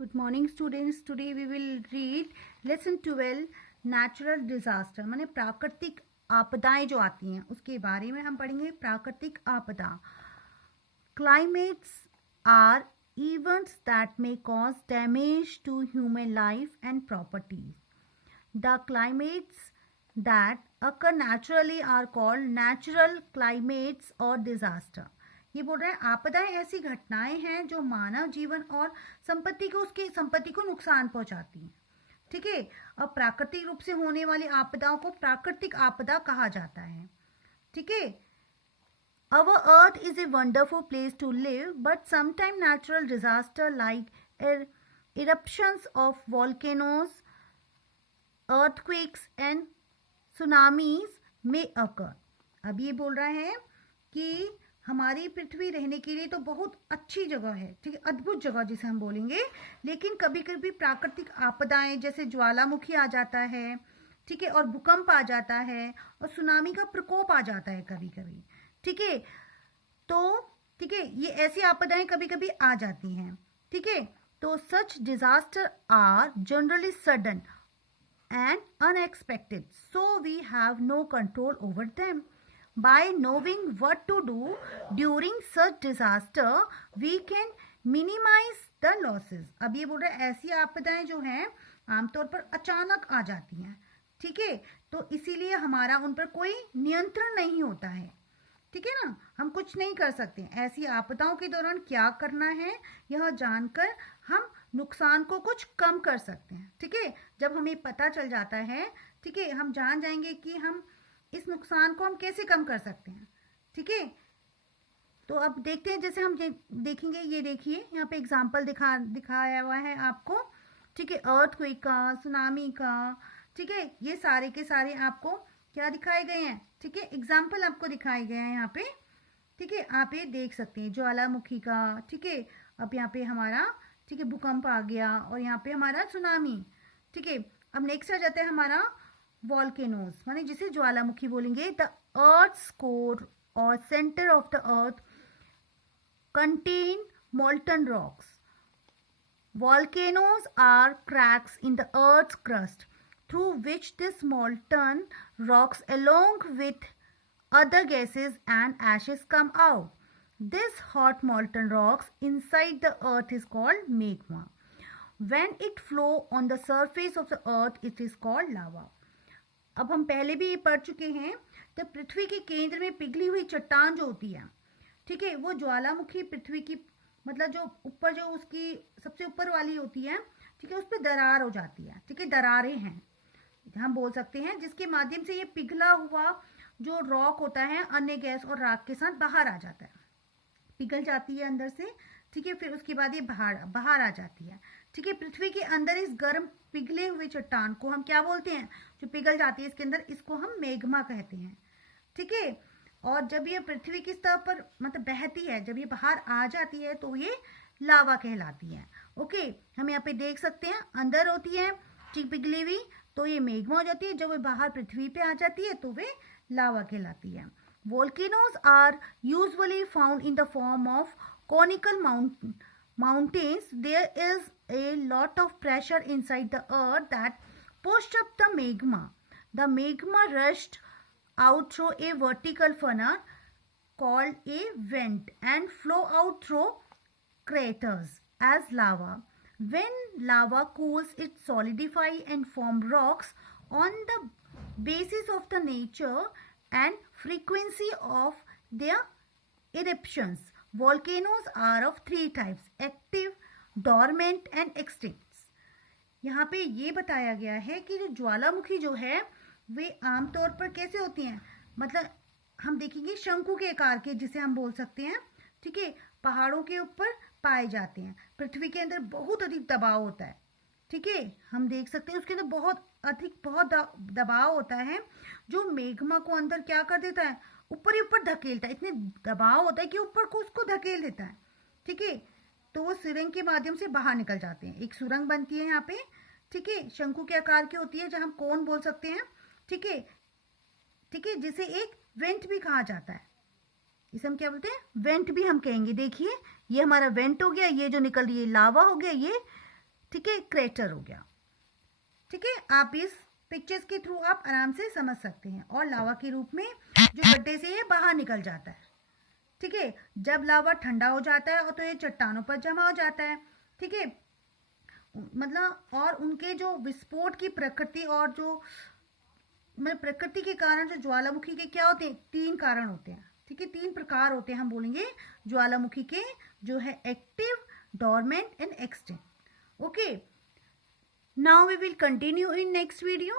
Good morning students. Today we will read lesson 12 natural disaster माने प्राकृतिक आपदाएं जो आती हैं उसके बारे में हम पढ़ेंगे. प्राकृतिक आपदा. Climates are events that may cause damage to human life and property. The climates that occur naturally are called natural climates or disaster. ये बोल रहे हैं आपदाएं ऐसी घटनाएं हैं जो मानव जीवन और उसकी संपत्ति को नुकसान पहुंचाती हैं. ठीक है. अब प्राकृतिक रूप से होने वाली आपदाओं को प्राकृतिक आपदा कहा जाता है. ठीक है. Our earth is a wonderful place to live, but sometimes natural disaster like eruptions of volcanoes, earthquakes and tsunamis may occur. अब ये बोल रहा है कि हमारी पृथ्वी रहने के लिए तो बहुत अच्छी जगह है. ठीक है. अद्भुत जगह जिसे हम बोलेंगे. लेकिन कभी कभी प्राकृतिक आपदाएं जैसे ज्वालामुखी आ जाता है. ठीक है. और भूकंप आ जाता है और सुनामी का प्रकोप आ जाता है कभी कभी. ठीक है. तो ठीक है, ये ऐसी आपदाएं कभी कभी आ जाती हैं. ठीक है. तो such disaster are generally sudden and unexpected, so we have no control over them. By knowing what to do during such disaster, we can minimize the losses. अब ये बोल रहे हैं ऐसी आपदाएं जो हैं आमतौर पर अचानक आ जाती हैं. ठीक है. तो इसीलिए हमारा उन पर कोई नियंत्रण नहीं होता है. ठीक है ना. हम कुछ नहीं कर सकते. ऐसी आपदाओं के दौरान क्या करना है यह जानकर हम नुकसान को कुछ कम कर सकते हैं. ठीक है. जब हमें पता चल जाता है, ठीक है, हम जान जाएंगे कि हम इस नुकसान को हम कैसे कम कर सकते हैं. ठीक है. तो अब देखते हैं. जैसे हम देखेंगे, ये देखिए यहाँ पे एग्जाम्पल दिखाया हुआ है आपको. ठीक है. अर्थक्वेक का, सुनामी का. ठीक है. ये सारे के सारे आपको क्या दिखाए गए हैं. ठीक है. एग्जाम्पल आपको दिखाए गए हैं यहाँ पे. ठीक है. आप ये देख सकते हैं ज्वालामुखी का. ठीक है. अब यहाँ पे हमारा ठीक है भूकंप आ गया और यहाँ पे हमारा सुनामी. ठीक है. अब नेक्स्ट आ जाता है हमारा वॉल्केनोज माने जिसे ज्वालामुखी बोलेंगे. द अर्थ कोर और centre of the earth contain molten rocks. Volcanoes are cracks in the earth's crust through which this molten rocks along with other gases and ashes come out. This hot molten rocks inside the earth is called magma. When it flow on the surface of the earth, it is called lava. अब हम पहले भी ये पढ़ चुके हैं. तो पृथ्वी के केंद्र में पिघली हुई चट्टान जो होती है, ठीक है, वो ज्वालामुखी पृथ्वी की मतलब जो ऊपर जो उसकी सबसे ऊपर वाली होती है, ठीक है, उस पर दरार हो जाती है. ठीक है. दरारें हैं हम बोल सकते हैं जिसके माध्यम से ये पिघला हुआ जो रॉक होता है अन्य गैस और राख के साथ बाहर आ जाता है. पिघल जाती है अंदर से. ठीक है. फिर उसके बाद ये बाहर आ जाती है. ठीक है. पृथ्वी के अंदर इस गर्म पिघले हुए चट्टान को हम क्या बोलते हैं, जो पिघल जाती है इसके अंदर, इसको हम मेग्मा कहते हैं. ठीक है. और जब ये पृथ्वी की सतह पर मतलब बहती है, जब ये बाहर आ जाती है तो ये लावा कहलाती है. ओके. हम यहाँ पे देख सकते हैं अंदर होती है ठीक पिघली हुई, तो ये मेग्मा हो जाती है. जब वो बाहर पृथ्वी पे आ जाती है तो वे लावा कहलाती है. Volcanoes are usually found in the form of conical mountains. There is a lot of pressure inside the earth that pushed up the magma. The magma rushed out through a vertical funnel called a vent and flow out through craters as lava. When lava cools, it solidifies and forms rocks on the basis of the nature and frequency of their eruptions. Volcanoes are of three types: active, dormant and extinct. यहाँ पे ये बताया गया है कि जो ज्वालामुखी जो है वे आमतौर पर कैसे होती हैं, मतलब हम देखेंगे शंकु के आकार के, जिसे हम बोल सकते हैं. ठीक है. पहाड़ों के ऊपर पाए जाते हैं. पृथ्वी के अंदर बहुत अधिक दबाव होता है. ठीक है. हम देख सकते हैं उसके अंदर बहुत दबाव होता है जो मेग्मा को अंदर क्या कर देता है, ऊपर ही ऊपर धकेलता है. इतने दबाव होता है कि ऊपर को उसको धकेल देता है. ठीक है. तो वो सुरंग के माध्यम से बाहर निकल जाते हैं. एक सुरंग बनती है यहाँ पे. ठीक है. शंकु के आकार की होती है, जहाँ हम कोन बोल सकते हैं. ठीक है. ठीक है. जिसे एक वेंट भी कहा जाता है. इसे हम क्या बोलते हैं, वेंट भी हम कहेंगे. देखिए ये हमारा वेंट हो गया, ये जो निकल रही है लावा हो गया, ये ठीक है, क्रेटर हो गया। ठीक है, आप इस पिक्चर्स के थ्रू आप आराम से समझ सकते हैं। और लावा के रूप में जो गड्ढे से ये बाहर निकल जाता है। ठीक है, जब लावा ठंडा हो जाता है और तो ये चट्टानों पर जमा हो जाता है। ठीक है, मतलब और उनके जो विस्फोट की प्रकृति और जो मतलब प्रकृति के कारण जो ज्वालामुखी के क्या होते हैं, 3 कारण होते हैं। ठीक है, 3 प्रकार होते हैं हम बोलेंगे ज्वालामुखी के, जो है active, dormant and extinct. Okay, now we will continue in next video.